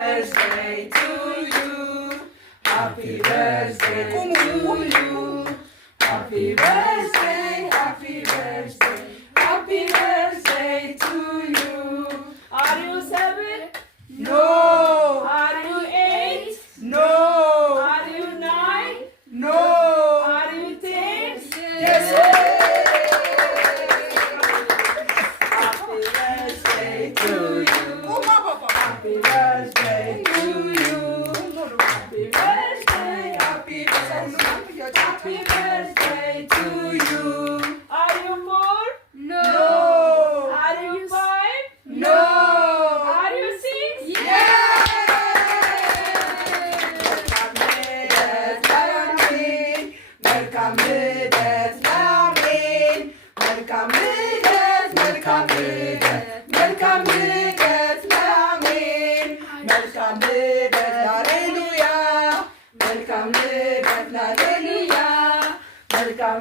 birthday to you. Happy birthday to you. Happy birthday, happy birthday, happy birthday to you. Are you 7? No. Are you 8? No. Are you 9? No. Are you 10? Yes. Happy birthday to you. Happy birthday to you. Happy birthday, happy birthday, happy birthday to you. Are you 4? No. Are you 5? No. Are you 6? Welcome ልደት ለአሜን መልካም ልደት መልካም ልደት መልካም ልደት ለአሜን መልካም ልደት ለሃሌሉያ መልካም ልደት ለሃሌሉያ መልካም